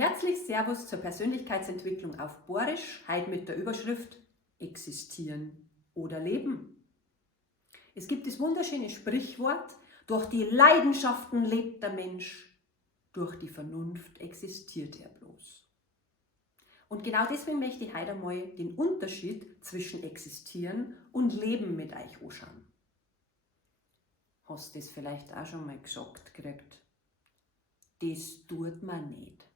herzlich Servus zur Persönlichkeitsentwicklung auf Borisch, heute mit der Überschrift Existieren oder Leben. Es gibt das wunderschöne Sprichwort, durch die Leidenschaften lebt der Mensch, durch die Vernunft existiert er bloß. Und genau deswegen möchte ich heute einmal den Unterschied zwischen Existieren und Leben mit euch anschauen. Hast du das vielleicht auch schon mal gesagt gekriegt? Das tut man nicht.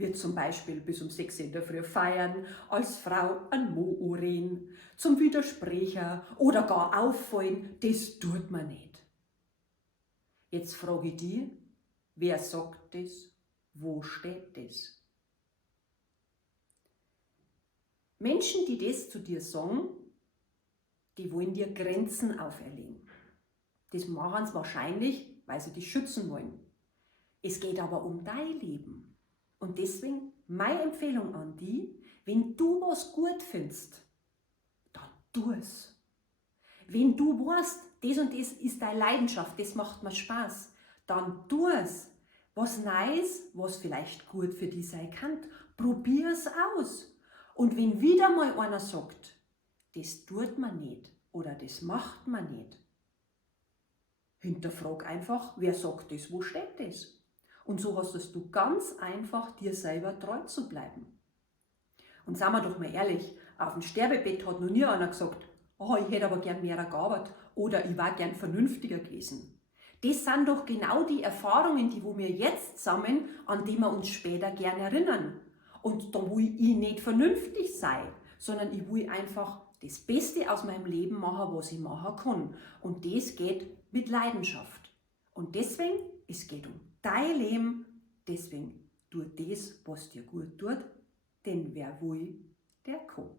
Wird zum Beispiel bis um 6 in der Früh feiern, als Frau an Mo reden, zum Widersprecher oder gar auffallen, das tut man nicht. Jetzt frage ich dich, wer sagt das? Wo steht das? Menschen, die das zu dir sagen, die wollen dir Grenzen auferlegen. Das machen sie wahrscheinlich, weil sie dich schützen wollen. Es geht aber um dein Leben. Und deswegen meine Empfehlung an dich, wenn du was gut findest, dann tu es. Wenn du weißt, das und das ist deine Leidenschaft, das macht mir Spaß, dann tu es. Was Neues, was vielleicht gut für dich sein kann, probier es aus. Und wenn wieder mal einer sagt, das tut man nicht oder das macht man nicht, hinterfrag einfach, wer sagt das, wo steht das? Und so hast du ganz einfach, dir selber treu zu bleiben. Und seien wir doch mal ehrlich, auf dem Sterbebett hat noch nie einer gesagt, oh, ich hätte aber gern mehr gearbeitet oder ich war gern vernünftiger gewesen. Das sind doch genau die Erfahrungen, die wir jetzt sammeln, an die wir uns später gern erinnern. Und da will ich nicht vernünftig sein, sondern ich will einfach das Beste aus meinem Leben machen, was ich machen kann. Und das geht mit Leidenschaft. Und deswegen, es geht um dein Leben, deswegen tu das, was dir gut tut, denn wer will, der kann.